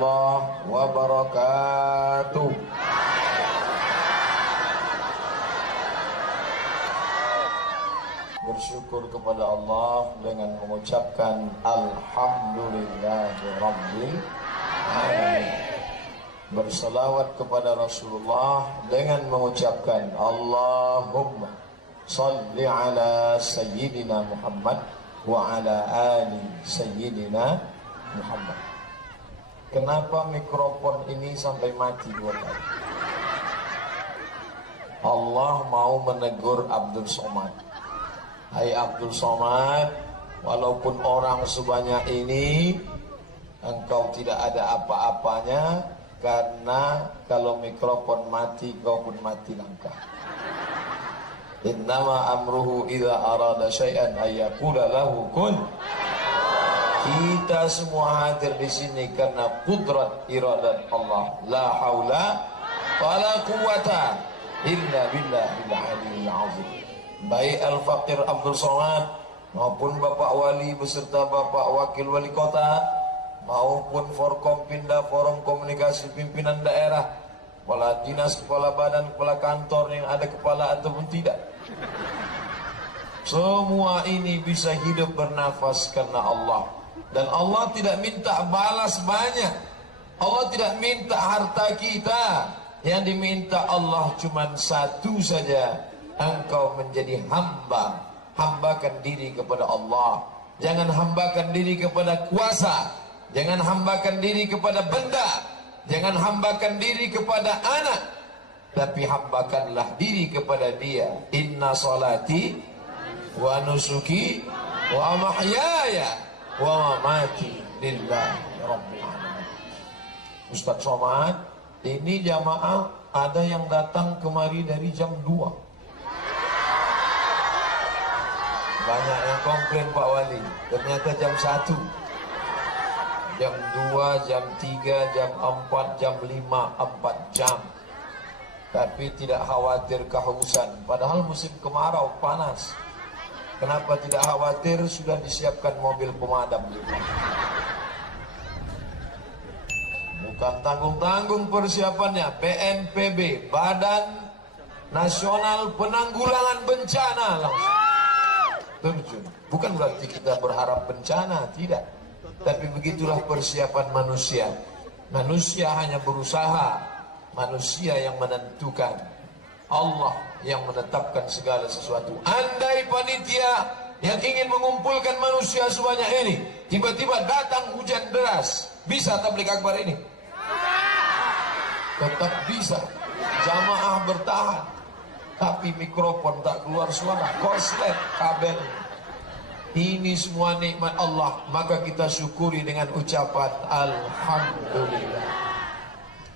warahmatullahi wabarakatuh. Bersyukur kepada Allah dengan mengucapkan Alhamdulillahirabbil alamin. Berselawat kepada Rasulullah dengan mengucapkan Allahumma salli ala Sayyidina Muhammad wa ala ali Sayyidina Muhammad. Kenapa mikrofon ini sampai mati 2 kali? Allah mau menegur Abdul Somad. Hai Abdul Somad, walaupun orang sebanyak ini, engkau tidak ada apa-apanya, karena kalau mikrofon mati, kau pun mati langkah. Innama amruhu idza arada syai'an ayyaqula lahu kun. Kita semua hadir di sini karena kudrat iradat Allah. La haula wala quwata illa billahil aliyyil azim. Baik Al-Faqir Abdul Somad maupun Bapak Wali beserta Bapak Wakil Wali Kota maupun Forkompinda, Forum Komunikasi Pimpinan Daerah, kepala dinas, kepala badan, kepala kantor yang ada kepala ataupun tidak, semua ini bisa hidup bernafas karena Allah. Dan Allah tidak minta balas banyak, Allah tidak minta harta kita. Yang diminta Allah cuma satu saja, engkau menjadi hamba. Hambakan diri kepada Allah. Jangan hambakan diri kepada kuasa. Jangan hambakan diri kepada benda. Jangan hambakan diri kepada anak. Tapi hambakanlah diri kepada Dia. Inna salati wa nusuki wa mahyaya wa mamati lillahi rabbil alamin. Ustaz Somad, ini jamaah ada yang datang kemari dari jam 2. Banyak yang komplain Pak Wali, ternyata jam 1, jam 2, jam 3, jam 4, jam 5, 4 jam. Tapi tidak khawatir kehausan, padahal musim kemarau panas. Kenapa tidak khawatir? Sudah disiapkan mobil pemadam. Bukan tanggung-tanggung persiapannya. BNPB, Badan Nasional Penanggulangan Bencana, langsung terjun. Bukan berarti kita berharap bencana, tidak. Tapi begitulah persiapan manusia. Manusia hanya berusaha, manusia yang menentukan, Allah yang menetapkan segala sesuatu. Andai panitia yang ingin mengumpulkan manusia sebanyak ini, tiba-tiba datang hujan deras, bisa tabligh akbar ini? Tetap bisa. Jamaah bertahan, tapi mikrofon tak keluar suara, korslet, kabel. Ini semua nikmat Allah, maka kita syukuri dengan ucapan Alhamdulillah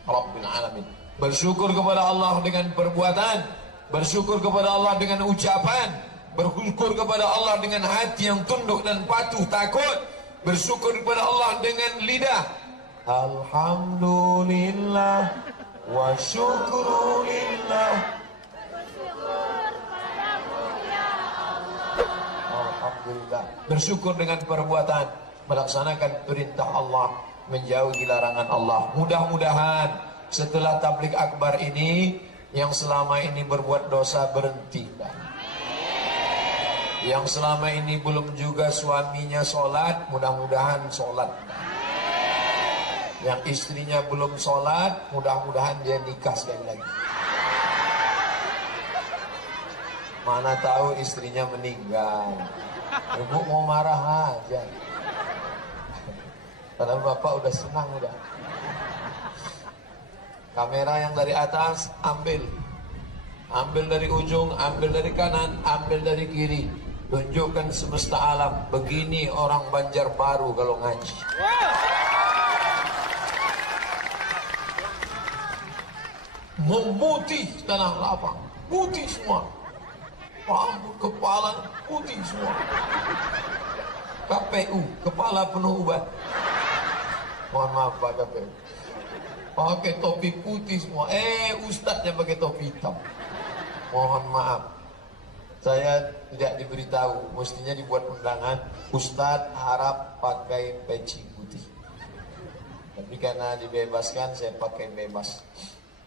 Rabbil Alamin. Bersyukur kepada Allah dengan perbuatan, bersyukur kepada Allah dengan ucapan, bersyukur kepada Allah dengan hati yang tunduk dan patuh takut, bersyukur kepada Allah dengan lidah. Alhamdulillah wa syukrulillah. Alhamdulillah. Bersyukur dengan perbuatan, melaksanakan perintah Allah, menjauhi larangan Allah. Mudah-mudahan setelah tabligh akbar ini, yang selama ini berbuat dosa berhenti. Yang selama ini belum juga suaminya sholat, mudah-mudahan sholat. Yang istrinya belum sholat, mudah-mudahan dia nikah sekali lagi. Mana tahu istrinya meninggal, ibu mau marah aja. Padahal bapak udah senang udah. Kamera yang dari atas ambil dari ujung, ambil dari kanan, ambil dari kiri, tunjukkan semesta alam. Begini orang Banjarbaru kalau ngaji. Memutih tanah lapang, putih semua. Rambut kepala putih semua. KPU, kepala penuh ubat. Mohon maaf Pak KPU, pakai topi putih semua. Ustadznya pakai topi hitam. Mohon maaf, saya tidak diberitahu. Mestinya dibuat undangan, Ustadz harap pakai peci putih. Tapi karena dibebaskan, saya pakai bebas.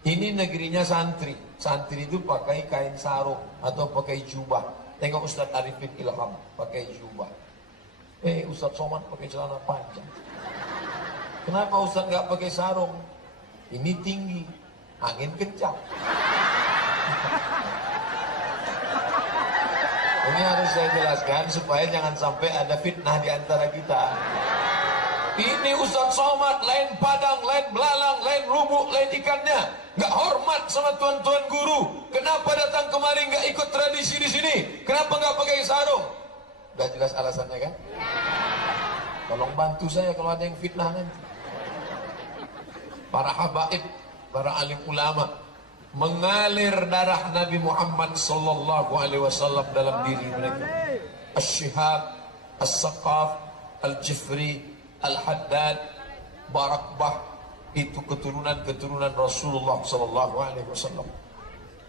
Ini negerinya santri. Santri itu pakai kain sarung atau pakai jubah. Tengok Ustadz Arifin Ilham pakai jubah. Ustadz Somad pakai celana panjang. Kenapa Ustadz nggak pakai sarung? Ini tinggi, angin kencang. Ini harus saya jelaskan supaya jangan sampai ada fitnah di antara kita. Ini Ustadz Somad, lain padang, lain belalang, lain lubuk, lain ikannya. Nggak hormat sama tuan-tuan guru. Kenapa datang kemari nggak ikut tradisi di sini? Kenapa nggak pakai sarung? Udah jelas alasannya kan? Tolong bantu saya kalau ada yang fitnah nanti. Para habaib, para alim ulama, mengalir darah Nabi Muhammad sallallahu alaihi wasallam dalam diri mereka. Asy-Syihab, As-Saqaf, Al-Jifri, Al-Haddad, Barakbah, itu keturunan-keturunan Rasulullah sallallahu alaihi wasallam.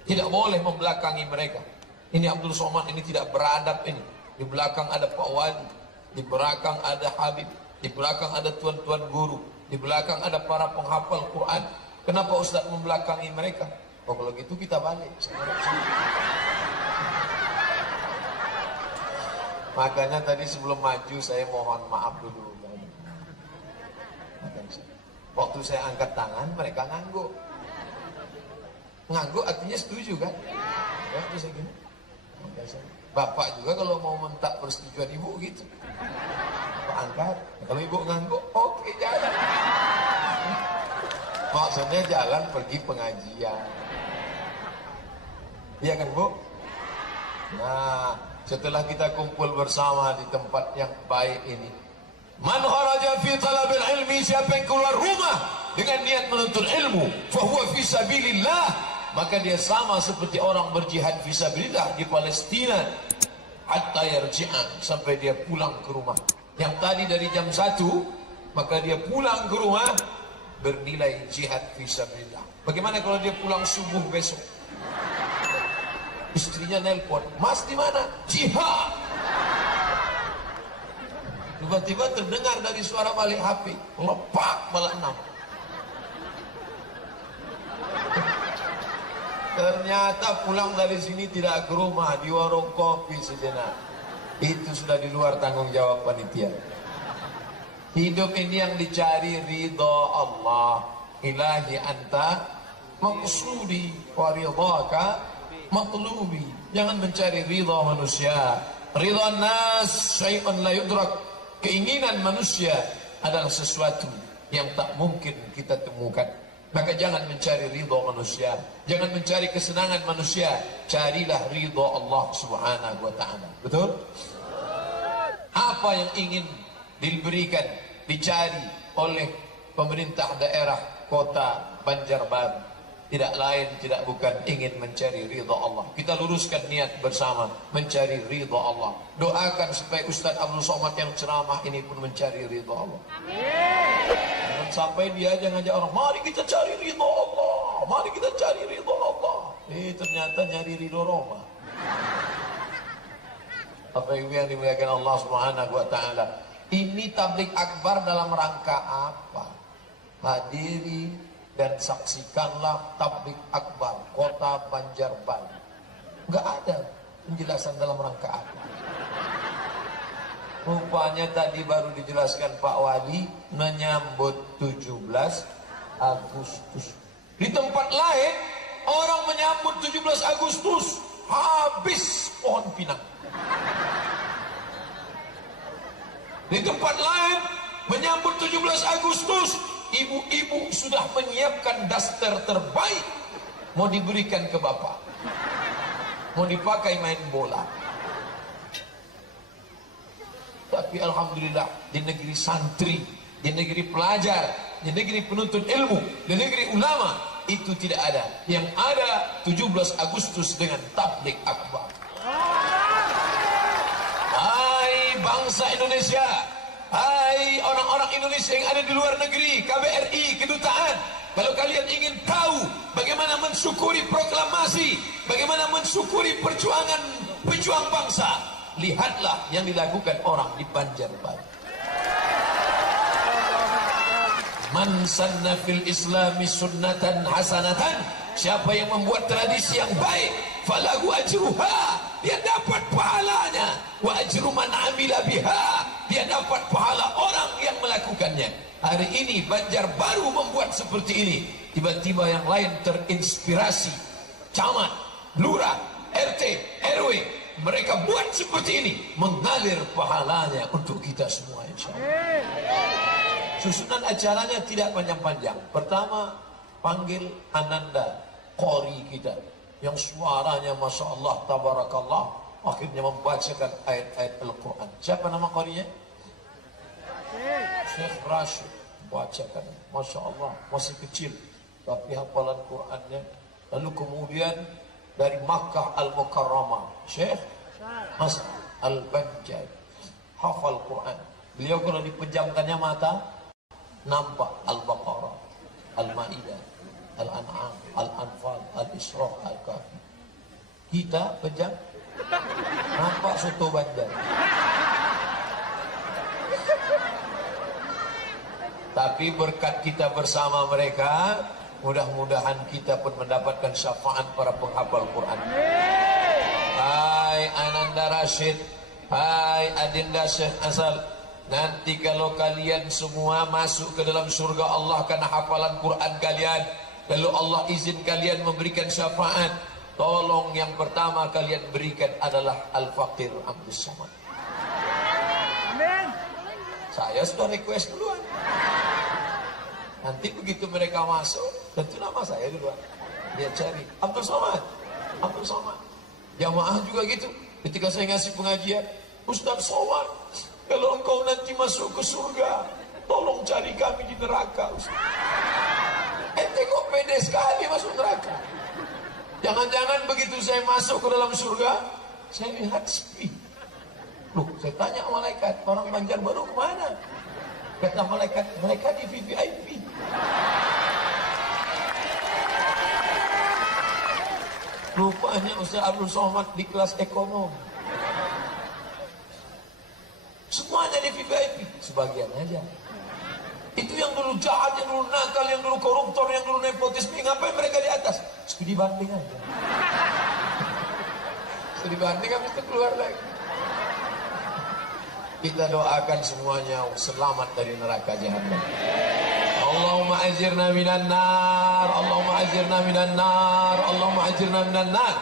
Tidak boleh membelakangi mereka. Ini Abdul Somad, ini tidak beradab ini. Di belakang ada Pak Wali, di belakang ada Habib, di belakang ada tuan-tuan guru, di belakang ada para penghafal Quran. Kenapa Ustaz membelakangi mereka? Oh, kalau gitu kita balik. Makanya tadi sebelum maju saya mohon maaf dulu. Waktu saya angkat tangan mereka ngangguk. Ngangguk artinya setuju kan? Ya, bisa gini. Bapak juga kalau mau minta persetujuan ibu gitu. Bapak angkat. Kalau ibu ngangguk, oke, jalan. Maksudnya jalan pergi pengajian. Iya kan Bu? Nah, setelah kita kumpul bersama di tempat yang baik ini, man kharaja fi talabil ilmi, siapa yang keluar rumah dengan niat menuntut ilmu, fa huwa fi sabilillah, maka dia sama seperti orang berjihad fi sabilillah di Palestina, hatta yarji'a, sampai dia pulang ke rumah. Yang tadi dari jam 1, maka dia pulang ke rumah bernilai jihad fi sabilillah. Bagaimana kalau dia pulang subuh besok? Istrinya nelpon, "Mas di mana?" "Jihad." Tiba-tiba terdengar dari suara balik HP, lepak bala 6. Ternyata pulang dari sini tidak ke rumah, di warung kopi sejenak. Itu sudah di luar tanggung jawab panitia. Hidup ini yang dicari ridha Allah. Ilahi anta maqsudi wa ridhaka matlubi. Jangan mencari ridha manusia. Ridha nas syai'un la yudrak. Keinginan manusia adalah sesuatu yang tak mungkin kita temukan. Maka jangan mencari ridha manusia, jangan mencari kesenangan manusia, carilah ridha Allah Subhanahu wa taala. Betul? Apa yang ingin diberikan, dicari oleh pemerintah daerah kota Banjarbaru, tidak lain tidak bukan ingin mencari ridha Allah. Kita luruskan niat bersama mencari ridha Allah. Doakan supaya Ustaz Abdul Somad yang ceramah ini pun mencari ridha Allah. Amin. Jangan sampai dia aja ngajak orang, mari kita cari ridha Allah, mari kita cari ridha Allah. Ternyata nyari ridha Roma. Apa yang dimuliakan Allah Subhanahu wa taala. Ini tabligh akbar dalam rangka apa? Hadiri dan saksikanlah tabligh akbar kota Banjarbaru. Enggak ada penjelasan dalam rangka apa. Rupanya tadi baru dijelaskan Pak Wali menyambut 17 Agustus. Di tempat lain orang menyambut 17 Agustus habis pohon pinang. Di tempat lain menyambut 17 Agustus ibu-ibu sudah menyiapkan daster terbaik mau diberikan ke bapak, mau dipakai main bola. Tapi alhamdulillah di negeri santri, di negeri pelajar, di negeri penuntut ilmu, di negeri ulama itu tidak ada. Yang ada 17 Agustus dengan tabligh akbar. Hai bangsa Indonesia, hai orang-orang Indonesia yang ada di luar negeri, KBRI, kedutaan, kalau kalian ingin tahu bagaimana mensyukuri proklamasi, bagaimana mensyukuri perjuangan pejuang bangsa, lihatlah yang dilakukan orang di Banjarbaru. Man sanna fil islami sunnatan hasanatan, siapa yang membuat tradisi yang baik, falahu ajruha, dia dapat pahalanya, wa ajru man amila biha, dia dapat pahala orang yang melakukannya. Hari ini Banjarbaru membuat seperti ini, tiba-tiba yang lain terinspirasi, camat, lurah, RT, RW, mereka buat seperti ini, mengalir pahalanya untuk kita semua, insyaallah. Susunan acaranya tidak panjang-panjang. Pertama, panggil Ananda, qori kita, yang suaranya Masya Allah, tabarakallah, akhirnya membacakan ayat-ayat Al-Quran. Siapa nama qorinya? Syekh Rashid. Bacakan, Masya Allah, masih kecil, tapi hafalan Qurannya. Lalu kemudian dari Makkah Al-Mukarramah, Syekh Hasan Al-Banjari, hafal Quran. Beliau kalau dipejamkannya mata, nampak Al-Baqarah, Al-Ma'idah, Al-An'am, Al-Anfal, Al-Isra, Al-Kahfi. Kita pejam, nampak soto Banjar. Tapi berkat kita bersama mereka, mudah-mudahan kita pun mendapatkan syafaat para penghafal Quran. Hai Ananda Rashid, hai Adinda Syekh Asal, nanti kalau kalian semua masuk ke dalam surga Allah karena hafalan Quran kalian, lalu Allah izin kalian memberikan syafaat, tolong yang pertama kalian berikan adalah Al-Faqir Abdus Samad. Amin. Saya sudah request duluan. Nanti begitu mereka masuk, tentu nama saya duluan. Dia cari Abdul Somad, Abdul Somad. Jamaah juga gitu. Ketika saya ngasih pengajian, Ustaz Somad, kalau engkau nanti masuk ke surga, tolong cari kami di neraka, Ustaz. Ente kok pede sekali masuk neraka. Jangan-jangan begitu saya masuk ke dalam surga, saya lihat sepi. Loh, saya tanya malaikat, orang Banjarbaru kemana? Kata malaikat, mereka di VVIP. Rupanya Ustaz Abdul Somad di kelas ekonom. Semuanya di VVIP, sebagian aja. Itu yang dulu jahat, yang dulu nakal, yang dulu koruptor, yang dulu nepotisme, ngapain mereka di atas? Studi banding aja. Studi banding habis itu keluar lagi. Kita doakan semuanya selamat dari neraka jahanam. Allahumma ajirna minan nar, Allahumma ajirna minan nar, Allahumma ajirna minan nar,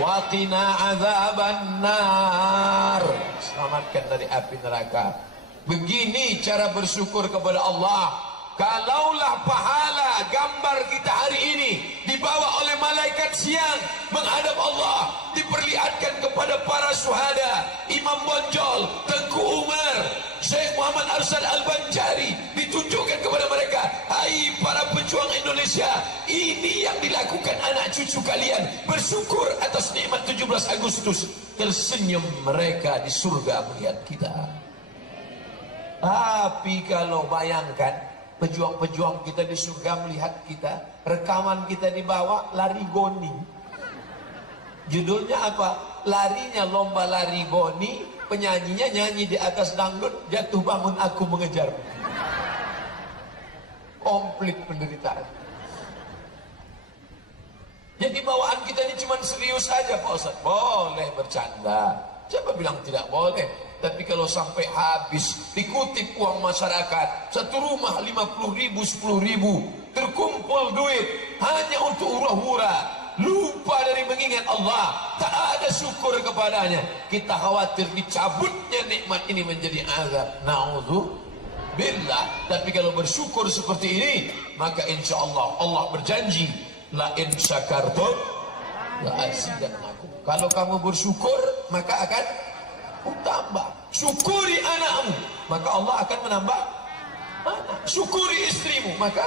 wa qina azaban nar. Selamatkan dari api neraka. Begini cara bersyukur kepada Allah. Kalaulah pahala gambar kita hari ini dibawa oleh malaikat siang menghadap Allah, diperlihatkan kepada para syuhada, Imam Bonjol, Tengku Umar, Syekh Muhammad Arsyad Al-Banjari, ditunjukkan kepada mereka, hai para pejuang Indonesia, ini yang dilakukan anak cucu kalian, bersyukur atas nikmat 17 Agustus. Tersenyum mereka di surga melihat kita. Tapi kalau bayangkan pejuang-pejuang kita di surga melihat kita, rekaman kita dibawa lari goni. Judulnya apa? Larinya lomba lari goni, penyanyinya nyanyi di atas dangdut, jatuh bangun aku mengejar. Komplit penderitaan. Jadi bawaan kita ini cuma serius saja Pak Ustaz. Boleh bercanda. Siapa bilang tidak boleh? Tapi kalau sampai habis dikutip uang masyarakat, satu rumah 50.000, 10.000, terkumpul duit hanya untuk hura-hura, lupa dari mengingat Allah, tak ada syukur kepadanya, kita khawatir dicabutnya nikmat ini menjadi azab. Na'udzubillah. Tapi kalau bersyukur seperti ini, maka insya Allah Allah berjanji, la in syakartum la azidannakum. Kalau kamu bersyukur, maka akan tambah. Syukuri anakmu, maka Allah akan menambah anak. Syukuri istrimu, maka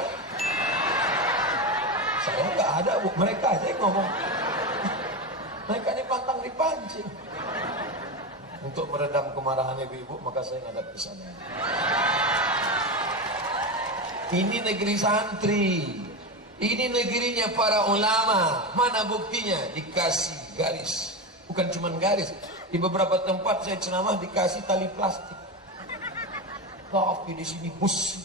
saya nggak ada bu, mereka aja yang ngomong. Mereka ini pantang dipancing. Untuk meredam kemarahan ibu-ibu, maka saya ngadap ke sana. Ini negeri santri, ini negerinya para ulama. Mana buktinya? Dikasih garis, bukan cuma garis. Di beberapa tempat saya ceramah dikasih tali plastik. Tapi di sini bus.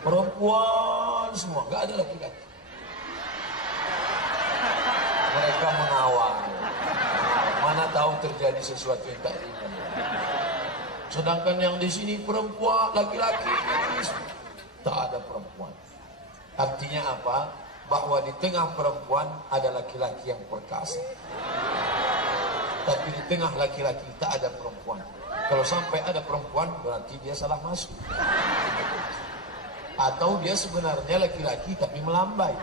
Perempuan semua, nggak ada laki-laki. Mereka mengawal. Mana tahu terjadi sesuatu yang tak diinginkan. Sedangkan yang di sini perempuan, laki-laki, tak ada perempuan. Artinya apa? Bahwa di tengah perempuan ada laki-laki yang perkasa. Tapi di tengah laki-laki tak ada perempuan. Kalau sampai ada perempuan berarti dia salah masuk. Atau dia sebenarnya laki-laki tapi melambai.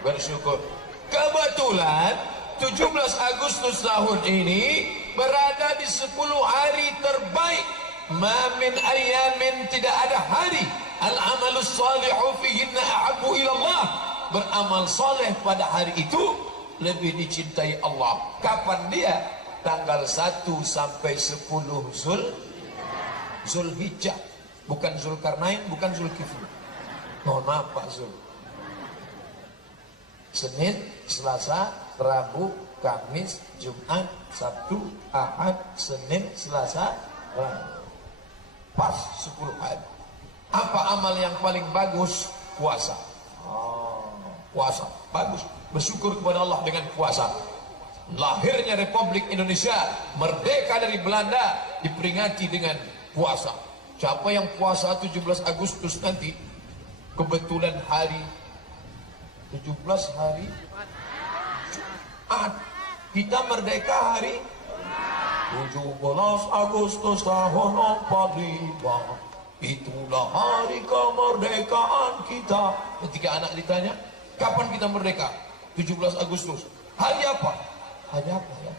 Bersyukur. Kebetulan 17 Agustus tahun ini berada di 10 hari terbaik. Ma min ayamin, tidak ada hari al-amalus salihu fihinna ahabbu ila Allah. Beramal soleh pada hari itu lebih dicintai Allah. Kapan dia? Tanggal 1 sampai 10 Zulhijjah. Bukan Zulkarnain, bukan Zulkifli. Mohon maaf Pak Zul. Senin, Selasa, Rabu, Kamis, Jumat, Sabtu, Ahad, Senin, Selasa, Rabu. Pas 10 hari. Apa amal yang paling bagus? Puasa. Puasa, bagus. Bersyukur kepada Allah dengan puasa. Lahirnya Republik Indonesia, merdeka dari Belanda, diperingati dengan puasa. Siapa yang puasa 17 Agustus nanti, kebetulan hari 17 hari Jumat, kita merdeka hari 17 Agustus tahun 45. Itulah hari kemerdekaan kita. Ketika anak ditanya, kapan kita merdeka? 17 Agustus. Hari apa? Hari apa ya?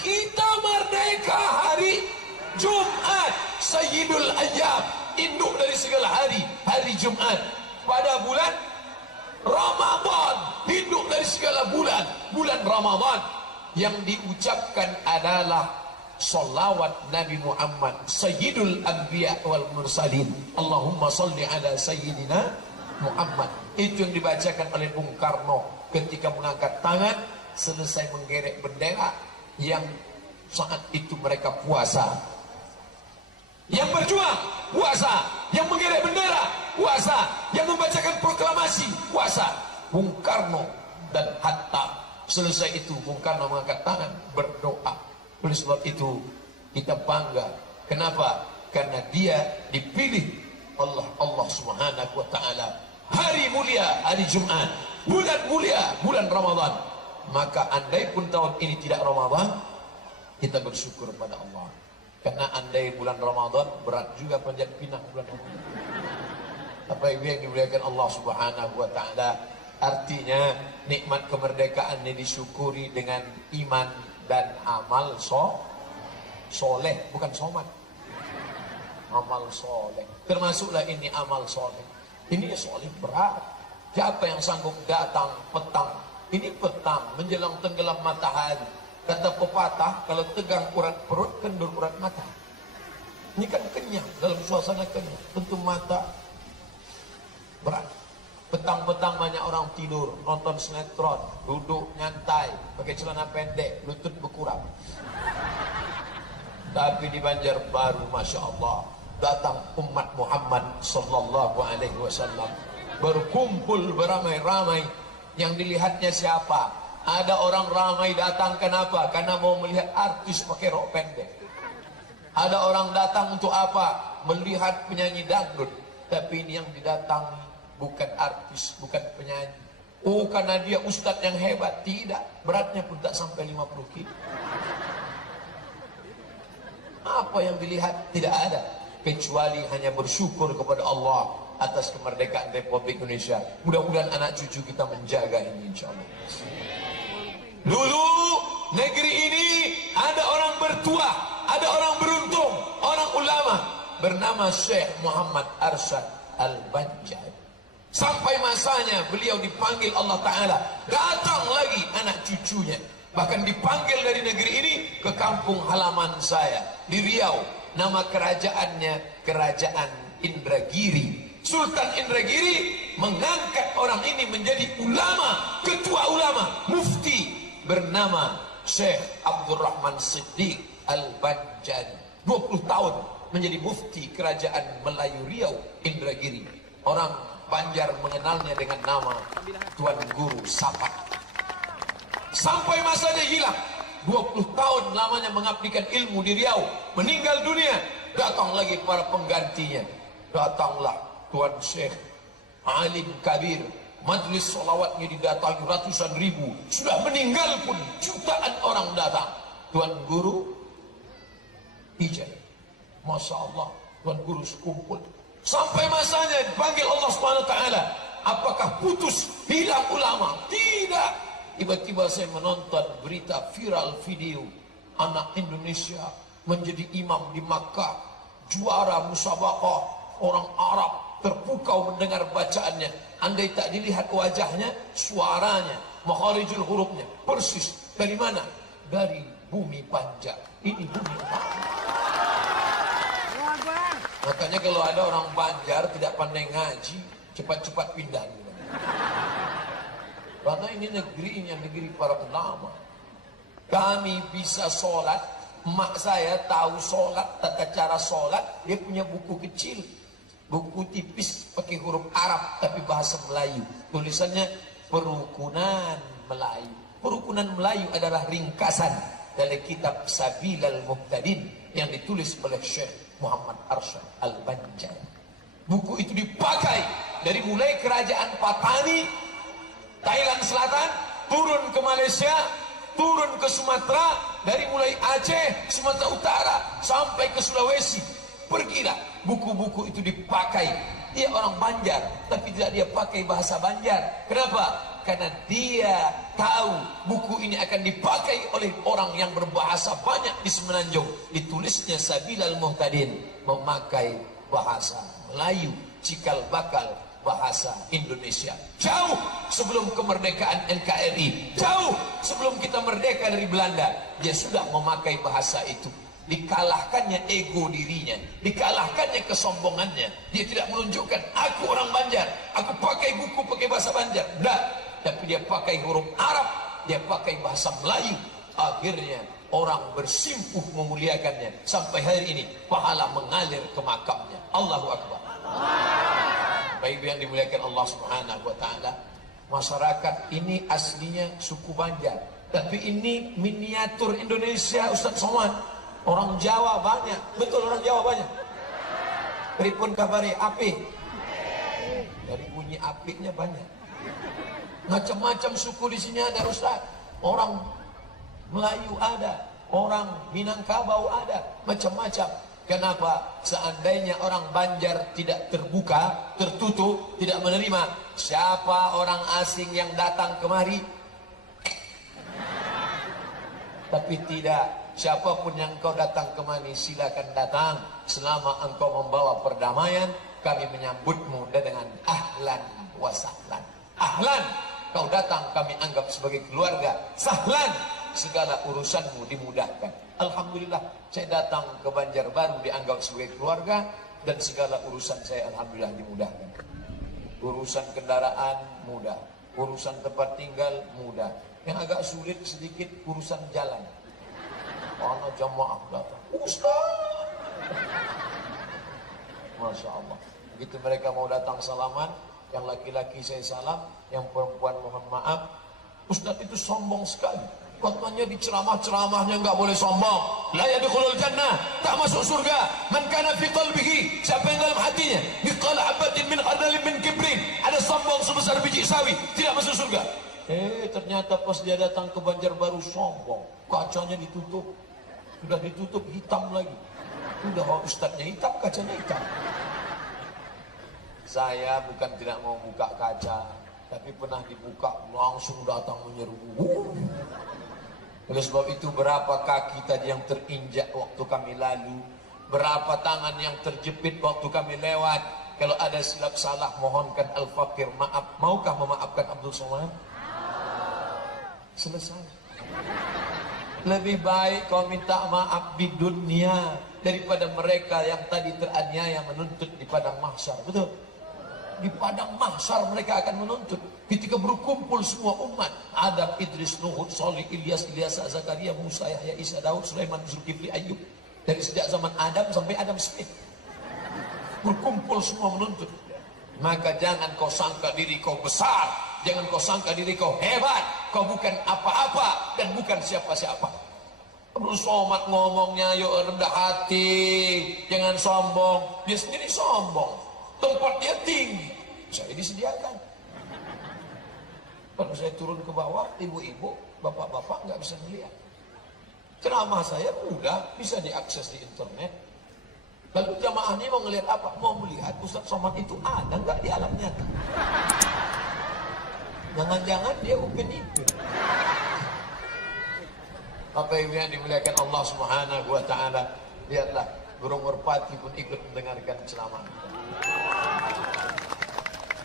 Kita merdeka hari Jumat, Sayyidul Ayyam, induk dari segala hari, hari Jumat. Pada bulan Ramadan, induk dari segala bulan, bulan Ramadan. Yang diucapkan adalah salawat Nabi Muhammad, Sayyidul Anbiya wal Mursalin. Allahumma salli ala Sayyidina Muhammad. Itu yang dibacakan oleh Bung Karno ketika mengangkat tangan selesai menggerek bendera, yang saat itu mereka puasa. Yang berjuang puasa, yang menggerek bendera puasa, yang membacakan proklamasi puasa. Bung Karno dan Hatta. Selesai itu Bung Karno mengangkat tangan berdoa. Oleh sebab itu kita bangga. Kenapa? Karena dia dipilih Allah Subhanahu wa taala. Hari mulia, hari Jumat, bulan mulia, bulan Ramadan. Maka andai pun tahun ini tidak Ramadan, kita bersyukur pada Allah. Karena andai bulan Ramadan, berat juga panjat pinang bulan Ramadan. Apa yang dimuliakan Allah Subhanahu wa taala. Artinya nikmat kemerdekaan ini disyukuri dengan iman dan amal soleh, bukan somat. Amal soleh, termasuklah ini amal soleh. Ini soleh berat. Siapa yang sanggup datang petang? Ini petang menjelang tenggelam matahari. Kata pepatah, kalau tegang urat perut, kendur urat mata. Ini kan kenyang, dalam suasana kenyang. Tentu mata berat. Petang-petang banyak orang tidur, nonton sinetron, duduk nyantai, pakai celana pendek, lutut berkurang. Tapi di Banjarbaru, Masya Allah, datang umat Muhammad Sallallahu Alaihi Wasallam, berkumpul beramai-ramai. Yang dilihatnya siapa? Ada orang ramai datang, kenapa? Karena mau melihat artis pakai rok pendek. Ada orang datang untuk apa? Melihat penyanyi dangdut. Tapi ini yang didatangi bukan artis, bukan penyanyi. Oh, karena dia ustadz yang hebat. Tidak, beratnya pun tak sampai 50 kilo. Apa yang dilihat? Tidak ada, kecuali hanya bersyukur kepada Allah atas kemerdekaan Republik Indonesia. Mudah-mudahan anak cucu kita menjaga ini, insya Allah. Dulu negeri ini ada orang bertuah, ada orang beruntung, orang ulama bernama Syekh Muhammad Arsyad Al-Banjari. Sampai masanya beliau dipanggil Allah Ta'ala, datang lagi anak cucunya. Bahkan dipanggil dari negeri ini ke kampung halaman saya di Riau. Nama kerajaannya Kerajaan Indragiri. Sultan Indragiri mengangkat orang ini menjadi ulama, ketua ulama, mufti, bernama Syekh Abdurrahman Siddiq Al-Banjari. 20 tahun menjadi mufti kerajaan Melayu Riau Indragiri. Orang Banjar mengenalnya dengan nama Tuan Guru Sapat. Sampai masanya hilang, 20 tahun lamanya mengabdikan ilmu di Riau, meninggal dunia. Datang lagi para penggantinya. Datanglah Tuan Syekh Alim Kabir, majlis solawatnya didatangi ratusan ribu. Sudah meninggal pun jutaan orang datang. Tuan Guru ijazah, Masya Allah, Tuan Guru sekumpul. Sampai masanya dipanggil Allah Subhanahu Wa Taala. Apakah putus, hilang ulama? Tidak. Tiba-tiba saya menonton berita viral video anak Indonesia menjadi imam di Makkah, juara musabaqah. Orang Arab terpukau mendengar bacaannya. Andai tak dilihat wajahnya, suaranya, makharijul hurufnya persis. Dari mana? Dari bumi Banjar. Ini bumi Banjar. Makanya kalau ada orang Banjar tidak pandai ngaji, cepat-cepat pindah. Karena ini negerinya, negeri para ulama. Kami bisa sholat. Mak saya tahu sholat, tata cara sholat. Dia punya buku kecil, buku tipis pakai huruf Arab tapi bahasa Melayu. Tulisannya Perukunan Melayu. Perukunan Melayu adalah ringkasan dari kitab Sabilal Muhtadin yang ditulis oleh Syekh Muhammad Arsyad Al-Banjar. Buku itu dipakai dari mulai kerajaan Patani, Thailand Selatan, turun ke Malaysia, turun ke Sumatera, dari mulai Aceh, Sumatera Utara, sampai ke Sulawesi. Pergilah, buku-buku itu dipakai. Dia orang Banjar, tapi tidak dia pakai bahasa Banjar. Kenapa? Karena dia tahu buku ini akan dipakai oleh orang yang berbahasa banyak di Semenanjung. Ditulisnya Sabilal Muhtadin, memakai bahasa Melayu, cikal bakal bahasa Indonesia. Jauh sebelum kemerdekaan NKRI, jauh sebelum kita merdeka dari Belanda, dia sudah memakai bahasa itu. Dikalahkannya ego dirinya, dikalahkannya kesombongannya. Dia tidak menunjukkan aku orang Banjar, aku pakai buku pakai bahasa Banjar. Tidak, tapi dia pakai huruf Arab, dia pakai bahasa Melayu. Akhirnya orang bersimpuh memuliakannya. Sampai hari ini pahala mengalir ke makamnya. Allahu Akbar. Baik yang dimuliakan Allah Subhanahu Wa Taala, masyarakat ini aslinya suku Banjar, tapi ini miniatur Indonesia, Ustaz Somad. Orang Jawa banyak, betul orang Jawa banyak. Pripun kabari api, dari bunyi apinya banyak. Macam-macam suku di sini ada, Ustaz. Orang Melayu ada, orang Minangkabau ada, macam-macam. Kenapa? Seandainya orang Banjar tidak terbuka, tertutup, tidak menerima, siapa orang asing yang datang kemari? Tapi tidak. Siapapun yang kau datang kemari, silakan datang. Selama engkau membawa perdamaian, kami menyambutmu dengan ahlan wa sahlan. Ahlan, kau datang kami anggap sebagai keluarga. Sahlan, segala urusanmu dimudahkan. Alhamdulillah, saya datang ke Banjarbaru dianggap sebagai keluarga, dan segala urusan saya alhamdulillah dimudahkan. Urusan kendaraan mudah, urusan tempat tinggal mudah. Yang agak sulit sedikit urusan jalan. Mana jamaah datang, Ustaz, Masya Allah. Begitu mereka mau datang salaman, yang laki-laki saya salam, yang perempuan mohon maaf. Ustaz itu sombong sekali. Katanya di ceramah-ceramahnya nggak boleh sombong. La yadkhulul jannah, tak masuk surga. Man kana fi qalbihi, siapa yang dalam hatinya mithqala habatin min khardalin min kibrin, ada sombong sebesar biji sawi, tidak masuk surga. Ternyata pas dia datang ke Banjarbaru sombong. Kacanya ditutup. Sudah ditutup hitam lagi. Sudah ustadznya hitam, kacanya hitam. Saya bukan tidak mau buka kaca, tapi pernah dibuka langsung datang menyerbu. Oleh sebab itu berapa kaki tadi yang terinjak waktu kami lalu, berapa tangan yang terjepit waktu kami lewat. Kalau ada silap salah mohonkan Al-Fakir maaf. Maukah memaafkan Abdul Somad? Selesai. Lebih baik kau minta maaf di dunia daripada mereka yang tadi teraniaya menuntut di padang mahsyar. Betul? Di padang mahsyar mereka akan menuntut. Ketika berkumpul semua umat, Adam, Idris, Nuh, Salih, Ilyas, Zakaria, Musa, Yahya, Isa, Daud, Sulaiman, Zulkifli, Ayub. Dari sejak zaman Adam sampai Adam Smith. Berkumpul semua menuntut. Maka jangan kau sangka diri kau besar, jangan kau sangka diri kau hebat. Kau bukan apa-apa dan bukan siapa-siapa. Perlu somat ngomongnya, yuk rendah hati, jangan sombong. Dia sendiri sombong, tempat dia tinggi, saya disediakan. Kalau saya turun ke bawah, ibu-ibu, bapak-bapak nggak bisa melihat. Ceramah saya mudah, bisa diakses di internet. Lalu jamaah ini mau ngelihat apa? Mau melihat Ustaz Somad itu ada nggak di alam nyata? Jangan-jangan dia upin ipin. Apa yang dimuliakan Allah Subhanahu wa Ta'ala? Lihatlah, burung merpati pun ikut mendengarkan ceramah.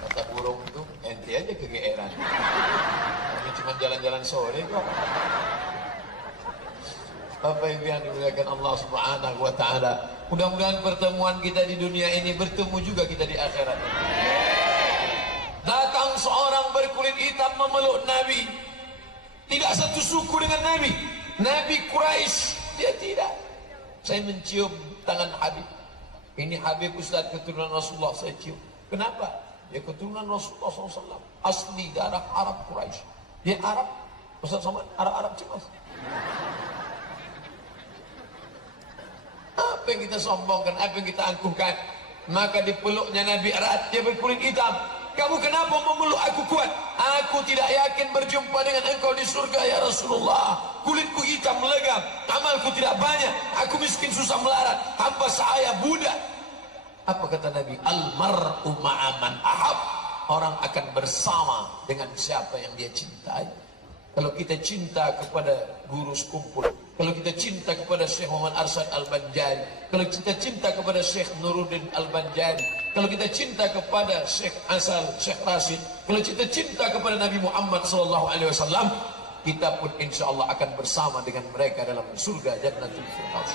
Kata burung itu, ente aja kegeeran. Kami cuma jalan-jalan sore kok. Apa yang dimuliakan Allah Subhanahu wa Ta'ala? Mudah-mudahan pertemuan kita di dunia ini bertemu juga kita di akhirat. Datang seorang berkulit hitam memeluk Nabi. Tidak satu suku dengan Nabi. Nabi Quraisy, dia tidak. Saya mencium tangan Habib. Ini Habib Ustaz keturunan Rasulullah, saya cium. Kenapa? Dia keturunan Rasulullah SAW. Asli darah Arab Quraisy. Dia Arab. Ustaz Somad, Arab cemas. Apa yang kita sombongkan, apa yang kita angkuhkan? Maka dipeluknya Nabi erat, dia berkulit hitam. Kamu kenapa memeluk aku kuat? Aku tidak yakin berjumpa dengan engkau di surga ya Rasulullah. Kulitku hitam legam, amalku tidak banyak, aku miskin susah melarat, hamba sahaya budak. Apa kata Nabi? Al-mar'u ma'aman ahab. Orang akan bersama dengan siapa yang dia cintai. Kalau kita cinta kepada guru sekumpul, kalau kita cinta kepada Syekh Muhammad Arsyad Al-Banjari, kalau kita cinta kepada Syekh Nuruddin Al-Banjari, kalau kita cinta kepada Syekh Asal, Syekh Rashid, kalau kita cinta kepada Nabi Muhammad SAW, kita pun insya Allah akan bersama dengan mereka dalam surga Jannatul Firdaus.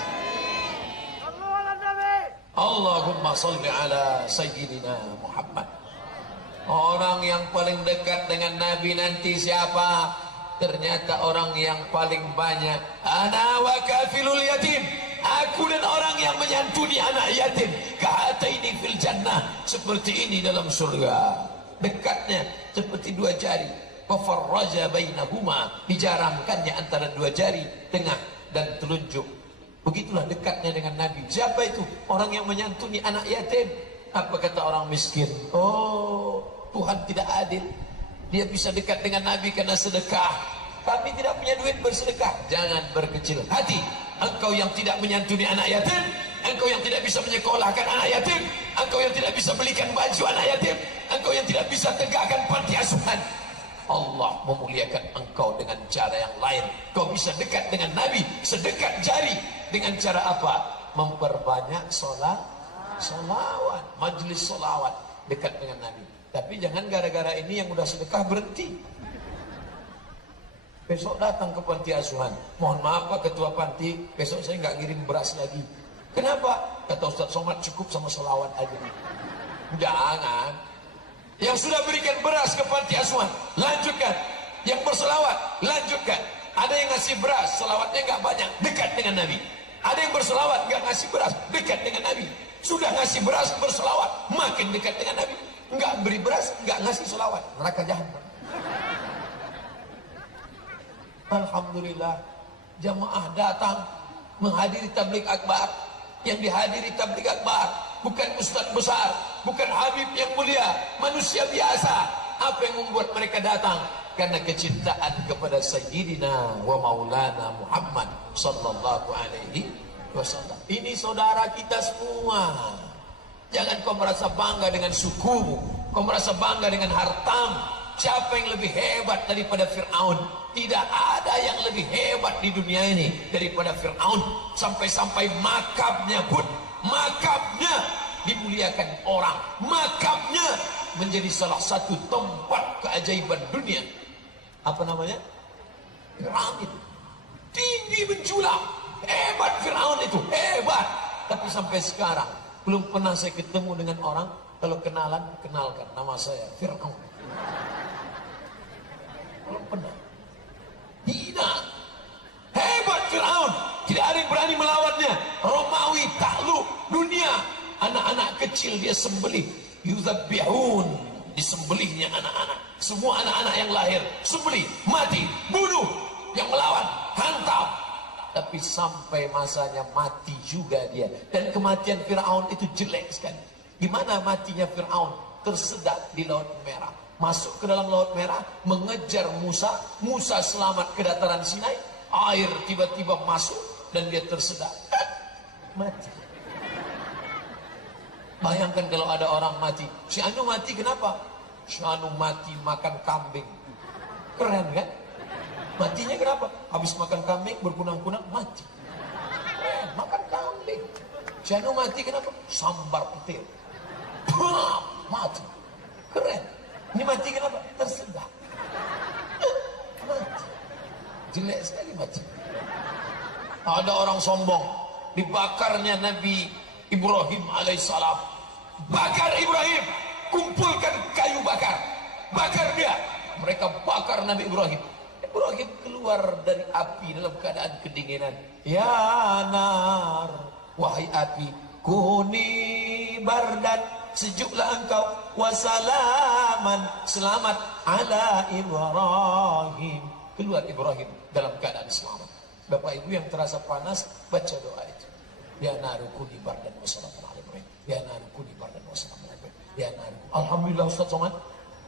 Allahumma salli ala Sayyidina Muhammad. Orang yang paling dekat dengan Nabi nanti siapa? Ternyata orang yang paling banyak. Ana wa kafilul yatim. Aku dan orang yang menyantuni anak yatim. Ka'ataini fil jannah. Seperti ini dalam surga. Dekatnya seperti dua jari. Fafarraja bainahuma. Dijarangkannya antara dua jari, tengah dan telunjuk. Begitulah dekatnya dengan Nabi. Siapa itu? Orang yang menyantuni anak yatim. Apa kata orang miskin? Oh, Tuhan tidak adil. Dia bisa dekat dengan Nabi karena sedekah. Kami tidak punya duit bersedekah. Jangan berkecil hati. Engkau yang tidak menyantuni anak yatim, engkau yang tidak bisa menyekolahkan anak yatim, engkau yang tidak bisa belikan baju anak yatim, engkau yang tidak bisa tegakkan panti asuhan. Allah memuliakan engkau dengan cara yang lain. Kau bisa dekat dengan Nabi sedekat jari. Dengan cara apa? Memperbanyak solawat, majelis solawat dekat dengan Nabi. Tapi jangan gara-gara ini yang udah sedekah berhenti. Besok datang ke panti asuhan. Mohon maaf Pak Ketua Panti, besok saya nggak ngirim beras lagi. Kenapa? Kata Ustaz Somad cukup sama selawat aja. Jangan. Yang sudah berikan beras ke panti asuhan, lanjutkan. Yang berselawat, lanjutkan. Ada yang ngasih beras, selawatnya nggak banyak, dekat dengan Nabi. Ada yang berselawat nggak ngasih beras, dekat dengan Nabi. Sudah ngasih beras, berselawat, makin dekat dengan Nabi. Enggak beri beras, enggak ngasih selawat, neraka jahanam. Alhamdulillah, jamaah datang menghadiri tabligh akbar. Yang dihadiri tabligh akbar bukan ustaz besar, bukan habib yang mulia, manusia biasa. Apa yang membuat mereka datang? Karena kecintaan kepada Sayyidina wa Maulana Muhammad sallallahu alaihi wasallam. Ini saudara kita semua. Jangan kau merasa bangga dengan sukumu, kau merasa bangga dengan hartamu. Siapa yang lebih hebat daripada Fir'aun? Tidak ada yang lebih hebat di dunia ini daripada Fir'aun. Sampai-sampai makamnya pun, makamnya dimuliakan orang. Makamnya menjadi salah satu tempat keajaiban dunia. Apa namanya? Fir'aun itu tinggi menjulang, hebat Fir'aun itu, hebat. Tapi sampai sekarang belum pernah saya ketemu dengan orang, kalau kenalan, kenalkan nama saya Fir'aun. Belum pernah. Tidak. Hebat Fir'aun, tidak ada yang berani melawannya. kecil dia sembelih. Yuzabbihun, disembelihnya anak-anak. Semua anak-anak yang lahir sembelih, mati, bunuh, yang melawan, hantam. Tapi sampai masanya mati juga dia. Dan kematian Fir'aun itu jelek sekali. Gimana matinya Fir'aun? Tersedak di Laut Merah. Masuk ke dalam Laut Merah, mengejar Musa. Musa selamat ke dataran Sinai. Air tiba-tiba masuk dan dia tersedak. Mati. Bayangkan kalau ada orang mati. Si Anu mati kenapa? Si Anu mati makan kambing. Keren kan? Matinya kenapa? Habis makan kambing berkunang-kunang mati. Makan kambing. Si Anu mati kenapa? Sambar petir. Mati. Keren. Ini mati kenapa? Tersedak. Mati. Jelek sekali mati. Ada orang sombong. Dibakarnya Nabi Ibrahim alaihissalam. Bakar Ibrahim. Kumpulkan kayu bakar. Bakar dia. Mereka bakar Nabi Ibrahim. Ibrahim keluar dari api dalam keadaan kedinginan. Ya nar, wahai api, kuni bardan, sejuklah engkau, wasalaman, selamat ala Ibrahim. Keluar Ibrahim dalam keadaan selamat. Bapak Ibu yang terasa panas, baca doa itu. Ya nar, kuni bardan, wasalaman ala Ibrahim. Ya nar, kuni bardan, wasalaman ala Ibrahim. Ya nar. Alhamdulillah Ustaz Somad,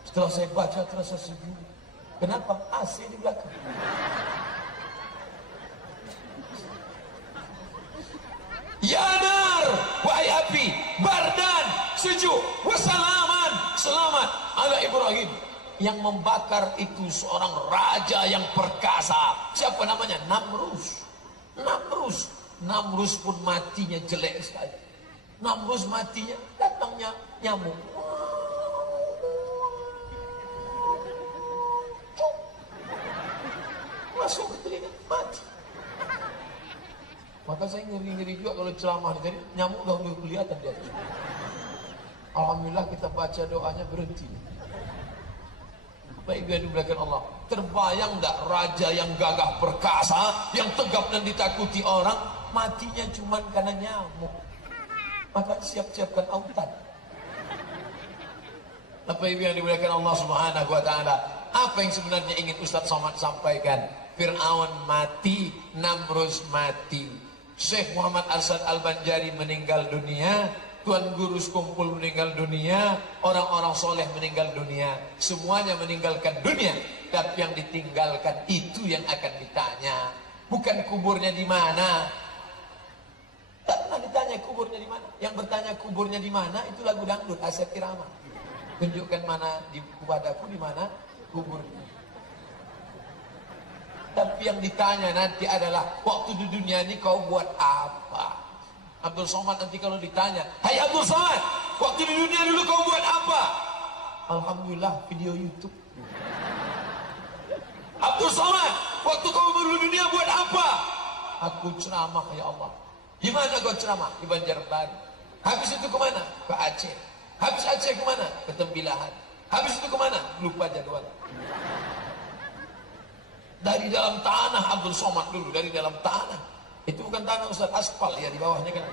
setelah saya baca terasa sejuk. Kenapa? AC di belakang. Ya nar, wahai api, bardan, sejuk, wassalaman, selamat ala Ibrahim. Yang membakar itu seorang raja yang perkasa. Siapa namanya? Namrus. Namrus. Namrus pun matinya jelek sekali. Namrus matinya datangnya nyamuk. Masuk ke telinga, mati. Maka saya ngeri-ngeri juga kalau ceramah tadi nyamuk udah mulai kelihatan di atas. Alhamdulillah kita baca doanya berhenti. Baik dia dimuliakan Allah. Terbayang enggak raja yang gagah perkasa, yang tegap dan ditakuti orang, matinya cuma karena nyamuk. Maka siap-siapkan autan. Bapak Ibu yang dimuliakan Allah Subhanahu wa taala, apa yang sebenarnya ingin Ustaz Somad sampaikan? Fir'aun mati, Namrus mati, Syekh Muhammad Arsad Al-Banjari meninggal dunia, Tuan Guru Sekumpul meninggal dunia, orang-orang soleh meninggal dunia, semuanya meninggalkan dunia. Tapi yang ditinggalkan itu yang akan ditanya, bukan kuburnya di mana. Tak pernah ditanya kuburnya di mana. Yang bertanya kuburnya di mana itu lagu dangdut Asep Irama. Tunjukkan mana di padaku di mana kuburnya. Tapi yang ditanya nanti adalah, waktu di dunia ini kau buat apa? Abdul Somad nanti kalau ditanya, hai Abdul Somad, waktu di dunia dulu kau buat apa? Alhamdulillah video YouTube. Abdul Somad, waktu kau baru dunia buat apa? Aku ceramah ya Allah. Di mana kau ceramah? Di Banjarbaru. Habis itu kemana? Ke Aceh. Habis Aceh kemana? Ke Tembilahan. Habis itu kemana? Lupa jadwal. Dari dalam tanah Abdul Somad dulu, dari dalam tanah. Itu bukan tanah Ustaz, aspal ya di bawahnya kan.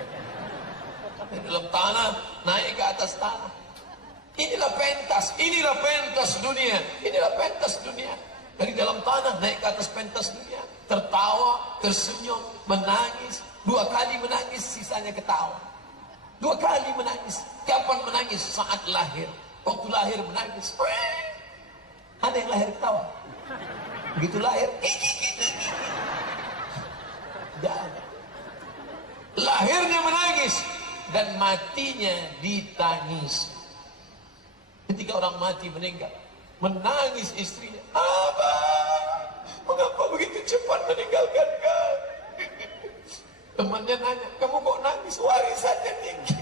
Dari dalam tanah naik ke atas tanah. Inilah pentas dunia. Inilah pentas dunia. Dari dalam tanah naik ke atas pentas dunia. Tertawa, tersenyum, menangis. 2 kali menangis, sisanya ketawa. 2 kali menangis. Kapan menangis? Saat lahir. Waktu lahir menangis. Ada yang lahir ketawa. Begitu lahir, lahirnya menangis dan matinya ditangis. Ketika orang mati meninggal, menangis istrinya, Abah, mengapa begitu cepat meninggalkan kami? Temannya nanya, kamu kok nangis? Warisannya tinggi.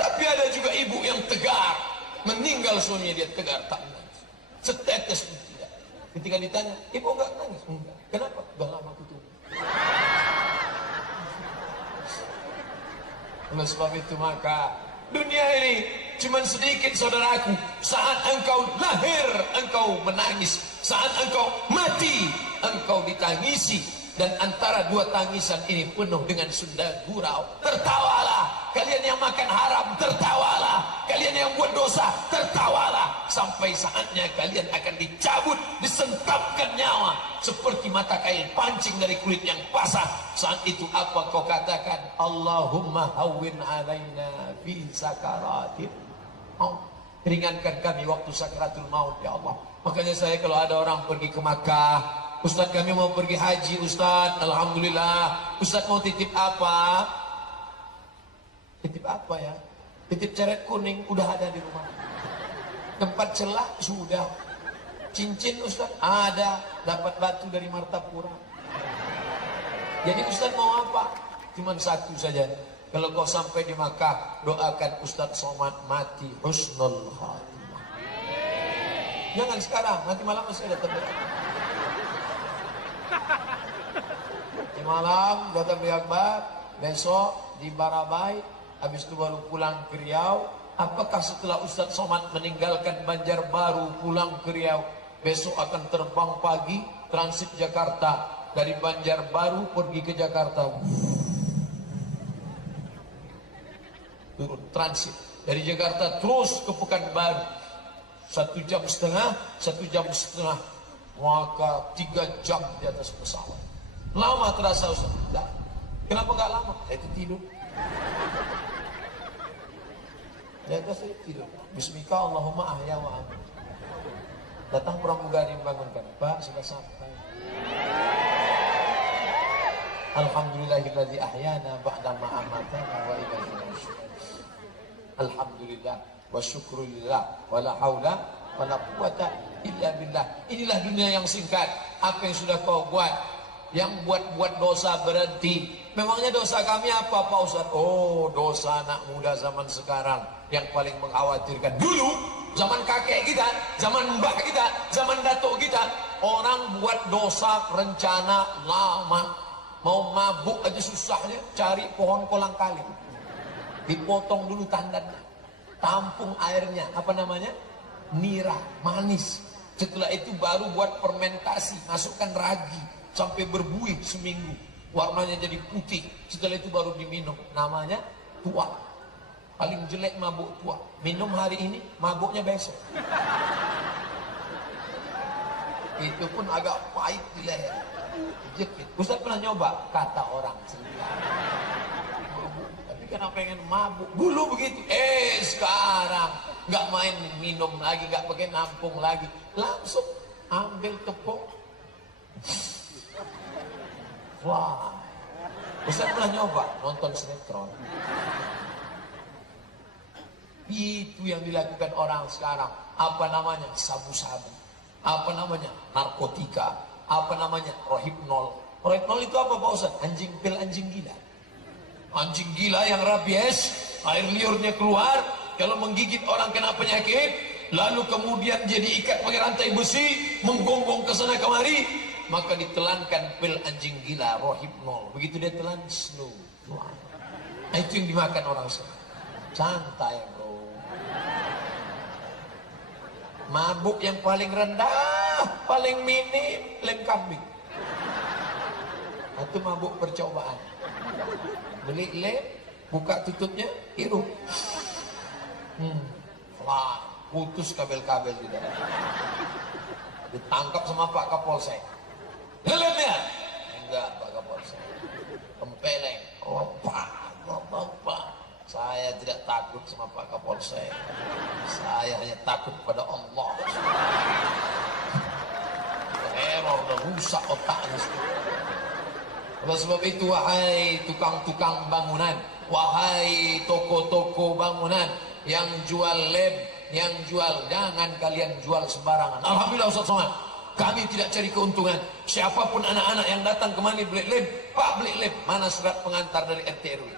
Tapi ada juga ibu yang tegar, meninggal suaminya dia tegar, tak nangis, setetes pun tidak. Ketika ditanya, ibu enggak nangis? Enggak. Kenapa? Udah lama tutup. Oleh sebab itu maka dunia ini cuma sedikit saudaraku. Saat engkau lahir, engkau menangis. Saat engkau mati, engkau ditangisi. dan antara dua tangisan ini penuh dengan sunda gurau. Tertawalah kalian yang makan haram, tertawalah kalian yang buat dosa, tertawalah sampai saatnya kalian akan dicabut, disentapkan nyawa seperti mata kail pancing dari kulit yang basah. Saat itu apa kau katakan? Allahumma hawwin alaina fi sakaratil maut. Ringankan kami waktu sakaratul maut ya Allah. Makanya saya kalau ada orang pergi ke Makkah, Ustaz kami mau pergi haji Ustaz, alhamdulillah. Ustaz mau titip apa? Titip apa ya? Titip ceret kuning, udah ada di rumah. Tempat celah sudah. Cincin Ustaz ada, dapat batu dari Martapura. Jadi Ustaz mau apa? Cuman satu saja. Kalau kau sampai di Makkah, doakan Ustaz Somad mati husnul khatimah. Jangan sekarang, nanti malam masih ada terberat. Malam datang di Akbar, besok di Barabai, habis itu baru pulang ke Riau. Apakah setelah Ustaz Somad meninggalkan Banjarbaru pulang ke Riau, besok akan terbang pagi transit Jakarta, dari Banjarbaru pergi ke Jakarta, turun transit dari Jakarta terus ke Pekanbaru, 1,5 jam, maka 3 jam di atas pesawat. Lama terasa Ustaz. Kenapa enggak lama? Itu tidur. Ya itu saya tidur. Bismika Allahumma ahya wa amin. Datang pramugari membangunkan. Pak sudah sampai. Alhamdulillahilladzi ahyana ba'da ma amatana wa ilaihi nusyur. Alhamdulillah wa syukrulillah wa la haula wa la quwata illa billah. Inilah dunia yang singkat. Apa yang sudah kau buat? Yang buat dosa berhenti. Memangnya dosa kami apa Pak Ustaz? Oh, dosa anak muda zaman sekarang yang paling mengkhawatirkan. Dulu zaman kakek kita, zaman mbah kita, zaman datuk kita, orang buat dosa rencana lama. Mau mabuk aja susahnya, cari pohon kolang kaling, dipotong dulu tandannya, tampung airnya, apa namanya, nira, manis. Setelah itu baru buat fermentasi, masukkan ragi sampai berbuih seminggu, warnanya jadi putih. Setelah itu baru diminum, namanya tua. Paling jelek mabuk tua, minum hari ini, mabuknya besok. Itu pun agak pahit di leher, jepit. Ustaz pernah nyoba, kata orang sendiri, tapi karena pengen mabuk dulu begitu. Sekarang nggak main minum lagi, nggak pakai nampung lagi, langsung ambil tepung. Wah, Ustaz pernah nyoba nonton sinetron. Itu yang dilakukan orang sekarang. Apa namanya? Sabu-sabu. Apa namanya? Narkotika. Apa namanya? Rohypnol. Rohypnol itu apa Pak Ustaz? Anjing pil, anjing gila. Anjing gila yang rabies, air liurnya keluar. Kalau menggigit orang kena penyakit, lalu kemudian jadi ikat pakai rantai besi, menggonggong ke sana kemari, maka ditelankan pil anjing gila, rohypnol. Begitu dia telan, slow. Nah, itu yang dimakan orang sekarang. Santai bro. Mabuk yang paling rendah, paling minim, lem kambing. Itu mabuk percobaan. Beli lem, buka tutupnya, hirup. Fly, putus kabel-kabel di dalam. Ditangkap sama Pak Kapolsek. Lemnya? Enggak Pak Kapolsek. Kempeleng. Pak. Saya tidak takut sama Pak Kapolsek. Saya hanya takut pada Allah. Teror dan rusak otaknya. Oleh sebab itu, wahai tukang-tukang bangunan, wahai toko-toko bangunan yang jual lem, yang jual, jangan kalian jual sembarangan. Alhamdulillah Ustaz Somad, kami tidak cari keuntungan. Siapapun anak-anak yang datang kemari beli lem, Pak beli lem, mana surat pengantar dari RT RW?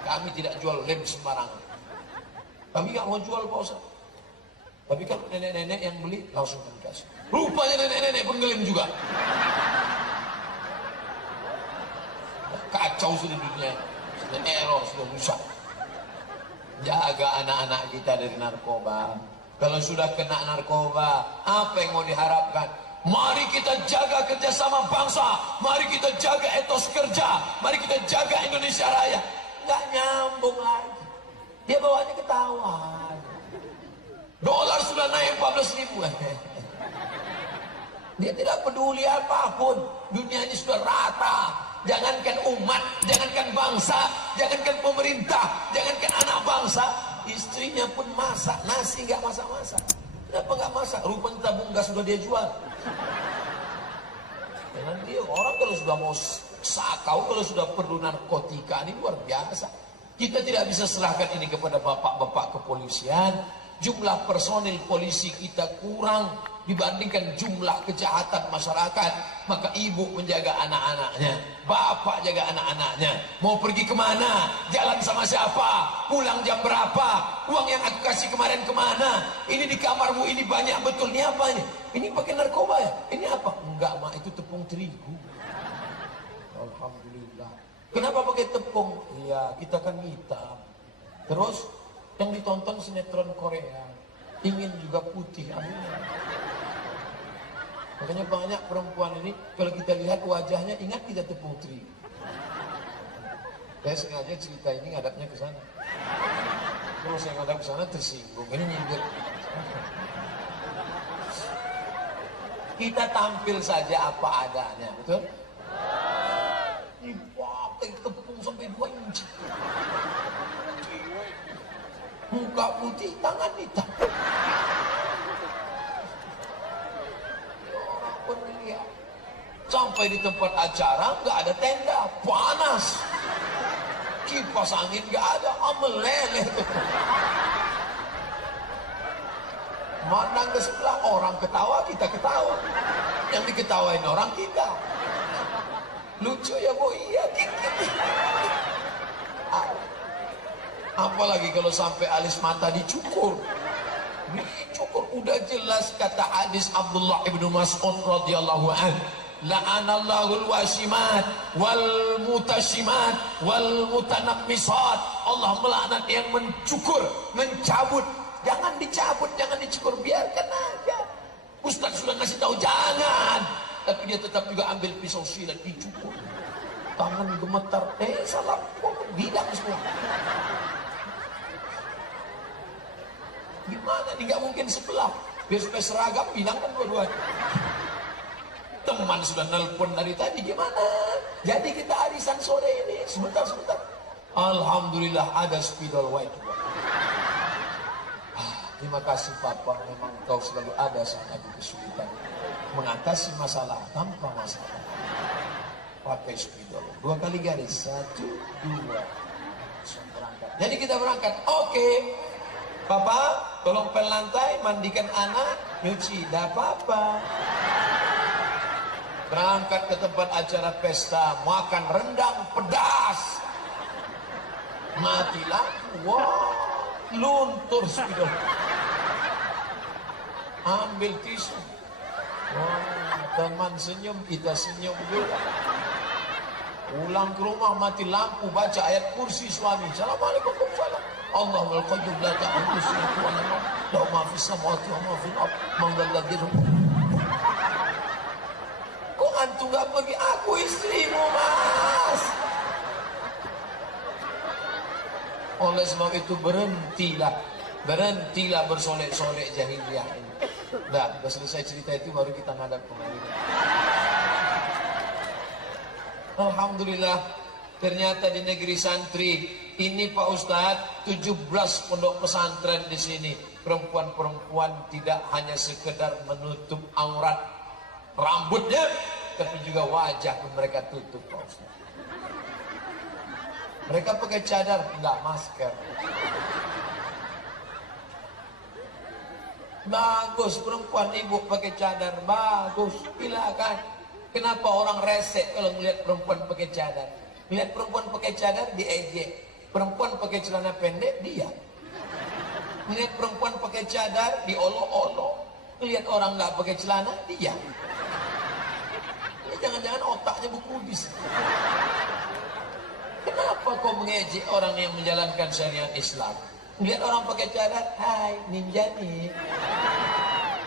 Kami tidak jual lem sembarangan. Kami nggak mau jual Pak Ustaz. Tapi kalau nenek-nenek yang beli langsung kami kasih. Rupanya nenek-nenek penggelem juga. Kacau sudah dunia, sudah error, sudah rusak. Jaga anak-anak kita dari narkoba. Kalau sudah kena narkoba, apa yang mau diharapkan? Mari kita jaga kerjasama bangsa. Mari kita jaga etos kerja. Mari kita jaga Indonesia Raya. Nggak nyambung lagi. Dia bawanya ketawa. Dolar sudah naik 14.000. Dia tidak peduli apapun. Dunia ini sudah rata. Jangankan umat, jangankan bangsa, jangankan pemerintah, jangankan anak bangsa, istrinya pun masak nasi nggak masak-masak. Kenapa nggak masak? Rupanya tabung gas sudah dia jual. Ya, nanti orang kalau sudah mau sakau, kalau sudah perlu narkotika, ini luar biasa. Kita tidak bisa serahkan ini kepada bapak-bapak kepolisian. Jumlah personil polisi kita kurang dibandingkan jumlah kejahatan masyarakat. Maka ibu menjaga anak-anaknya, bapak jaga anak-anaknya. Mau pergi kemana, jalan sama siapa, pulang jam berapa, uang yang aku kasih kemarin kemana, ini di kamarmu ini banyak betul, ini apa ini? Ini pakai narkoba ya? Ini apa? Enggak mak, itu tepung terigu. Alhamdulillah. Kenapa pakai tepung? Iya, kita kan hitam. Terus yang ditonton sinetron Korea, ingin juga putih rambutnya. Makanya banyak perempuan ini kalau kita lihat wajahnya ingat kita tepung terigu. Saya sengaja cerita ini ngadapnya ke sana. Kalau saya ngadap ke sana tersinggung. Ini nyindir. Kita tampil saja apa adanya, betul? Dipakai tepung sampai 2 inci. Muka putih, tangan hitam. Orang pun lihat. Sampai di tempat acara nggak ada tenda, panas. Kipas angin nggak ada, meleleh tuh. Mandang ke sebelah, orang ketawa, kita ketawa. Yang diketawain orang kita. Lucu ya bu, iya. Apalagi kalau sampai alis mata dicukur. Dicukur udah jelas kata hadis Abdullah ibnu Mas'ud radhiyallahu anhu. La'anallahu al-wasimat wal mutashimat wal mutanammisat. Allah melaknat yang mencukur, mencabut. Jangan dicabut, jangan dicukur, biarkan aja. Ustaz sudah ngasih tahu jangan, tapi dia tetap juga ambil pisau silat dicukur. Tangan gemetar, salah, bidang semua. Gimana nih, nggak mungkin sebelah. Biar supaya seragam, bilang kan dua-duanya. Teman sudah nelpon dari tadi, gimana? Jadi kita arisan sore ini, sebentar. Alhamdulillah ada spidol white. Terima kasih Papa, memang kau selalu ada saat aku kesulitan. Mengatasi masalah tanpa masalah. Pakai spidol. 2 kali garis, 1, 2. Berangkat. Jadi kita berangkat, oke. Papa, tolong pel lantai, mandikan anak, nyuci, dah apa-apa. Berangkat ke tempat acara pesta, makan rendang pedas. Mati lampu, wah, luntur spidol. Ambil tisu. Wah, teman senyum, kita senyum juga. Pulang ke rumah, mati lampu, baca ayat kursi suami. Assalamualaikum warahmatullahi. Allahul qayyum la ta'khudhuhu sinatun wa la nawm, lahu ma fis samawati wa ma fil ardh, man dhal ladzi yad'u. Kok antum enggak pergi? Aku istrimu, Mas. Oleh sebab itu berhentilah bersolek-solek jahiliyah ini. Nah, sudah selesai cerita itu baru kita ngadap kembali. Alhamdulillah, ternyata di negeri santri ini Pak Ustadz 17 pondok pesantren di sini. Perempuan-perempuan tidak hanya sekedar menutup aurat rambutnya, tapi juga wajah pun mereka tutup Pak Ustadz. Mereka pakai cadar, enggak masker. Bagus perempuan ibu pakai cadar, bagus, silakan. Kenapa orang resek kalau melihat perempuan pakai cadar? Melihat perempuan pakai cadar diejek, perempuan pakai celana pendek dia. Melihat perempuan pakai cadar diolok-olok, melihat orang nggak pakai celana dia. Jangan-jangan otaknya berkudis. Kenapa kau mengejek orang yang menjalankan syariat Islam? Lihat orang pakai cadar, hai ninja nih.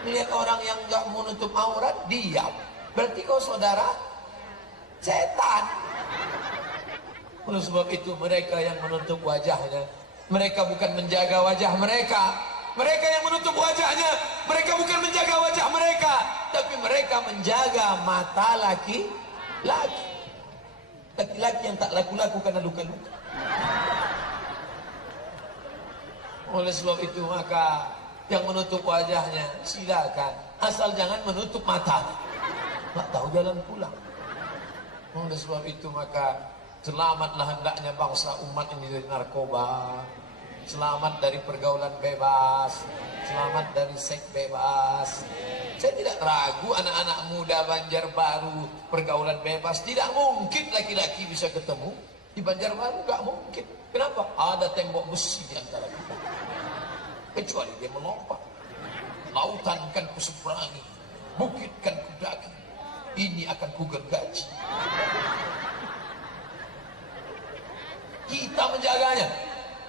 Lihat orang yang nggak menutup aurat, diam. Berarti kau saudara setan. Oleh sebab itu mereka yang menutup wajahnya, mereka bukan menjaga wajah mereka. Mereka yang menutup wajahnya, mereka bukan menjaga wajah mereka, tapi mereka menjaga mata laki-laki. Laki-laki yang tak laku-laku karena luka-luka. Oleh sebab itu maka yang menutup wajahnya silakan, asal jangan menutup mata. Tak tahu jalan pulang. Oleh sebab itu maka selamatlah hendaknya bangsa umat ini dari narkoba, selamat dari pergaulan bebas, selamat dari seks bebas. Saya tidak ragu anak-anak muda Banjarbaru pergaulan bebas. Tidak mungkin laki-laki bisa ketemu di Banjarbaru, nggak mungkin. Kenapa? Ada tembok besi di antara kita. Kecuali dia melompat. Lautan kan kuseberangi, bukit kan kudaki, ini akan kugergaji. Kita menjaganya.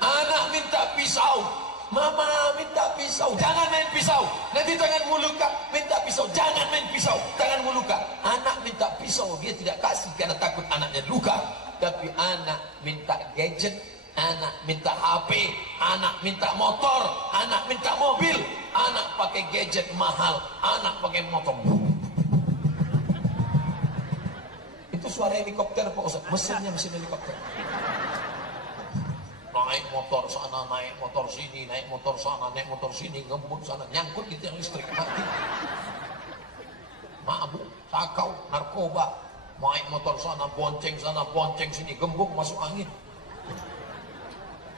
Anak minta pisau, mama minta pisau, jangan main pisau, nanti tanganmu luka. Minta pisau, jangan main pisau, tanganmu luka. Anak minta pisau, dia tidak kasih karena takut anaknya luka. Tapi anak minta gadget, anak minta HP, anak minta motor, anak minta mobil. Anak pakai gadget mahal, anak pakai motor. Itu suara helikopter Pak Ustaz, mesinnya mesin helikopter. Naik motor sana, naik motor sini, naik motor sana, naik motor sini, ngembut sana, nyangkut di tiang listrik, mati. Mabuk, sakau, narkoba, naik motor sana, bonceng sini, gembuk masuk angin.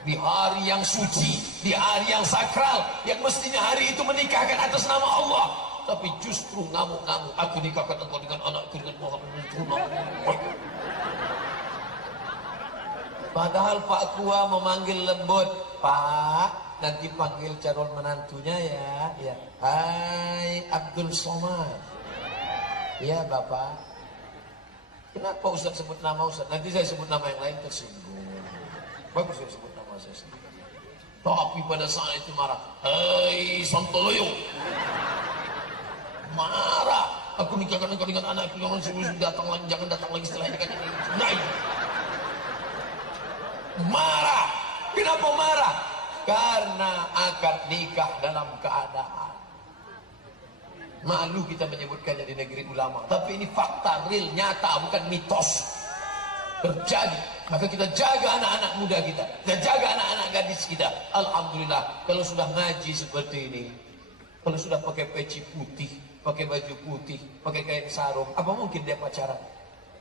Di hari yang suci, di hari yang sakral, yang mestinya hari itu menikahkan atas nama Allah, tapi justru ngamuk-ngamuk. Aku nikahkan engkau dengan anakku dengan Muhammad. Padahal Pak Kua memanggil lembut, Pak, nanti panggil calon menantunya ya. Ya. Hai Abdul Somad. Ya Bapak. Kenapa Ustaz sebut nama Ustaz? Nanti saya sebut nama yang lain tersinggung. Bagus saya sebut nama saya sendiri. Tapi pada saat itu marah. Hei Sontoloyo. Marah. Aku nikahkan engkau dengan anakku, jangan datang lagi, jangan datang lagi setelah ini. Naik. Marah. Kenapa marah? Karena akad nikah dalam keadaan. Malu kita menyebutkannya di negeri ulama, tapi ini fakta real, nyata, bukan mitos. Terjadi. Maka kita jaga anak-anak muda kita, kita jaga anak-anak gadis kita. Alhamdulillah, kalau sudah ngaji seperti ini, kalau sudah pakai peci putih, pakai baju putih, pakai kain sarung, apa mungkin dia pacaran?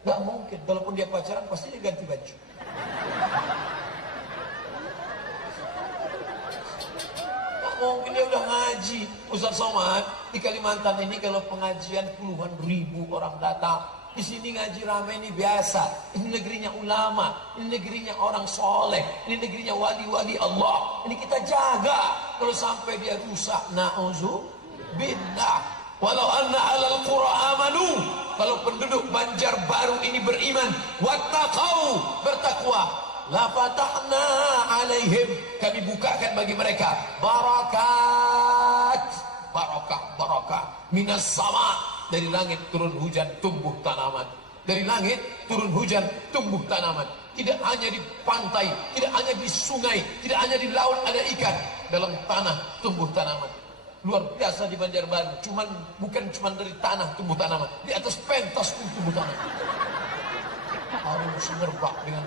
Gak mungkin. Kalaupun dia pacaran pasti dia ganti baju. Gak mungkin dia udah ngaji. Ustaz Somad di Kalimantan ini kalau pengajian puluhan ribu orang datang. Di sini ngaji ramai ini biasa. Ini negerinya ulama, ini negerinya orang soleh, ini negerinya wali-wali Allah. Ini kita jaga. Kalau sampai dia rusak, na'udzubillah. Walau anna 'alal qura amanu, kalau penduduk Banjarbaru ini beriman, wattaqau, bertakwa, la fatahna 'alaihim, kami bukakan bagi mereka barakat, barakah minas sama, dari langit turun hujan, tumbuh tanaman. Dari langit turun hujan, tumbuh tanaman. Tidak hanya di pantai, tidak hanya di sungai, tidak hanya di laut ada ikan, dalam tanah tumbuh tanaman. Luar biasa di Banjarbaru. Bukan cuma dari tanah tumbuh tanaman, di atas pentas pun tumbuh tanaman. Harum semerbak dengan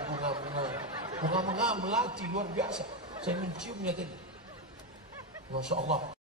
bunga-bunga melati luar biasa. Saya menciumnya tadi. Masya Allah.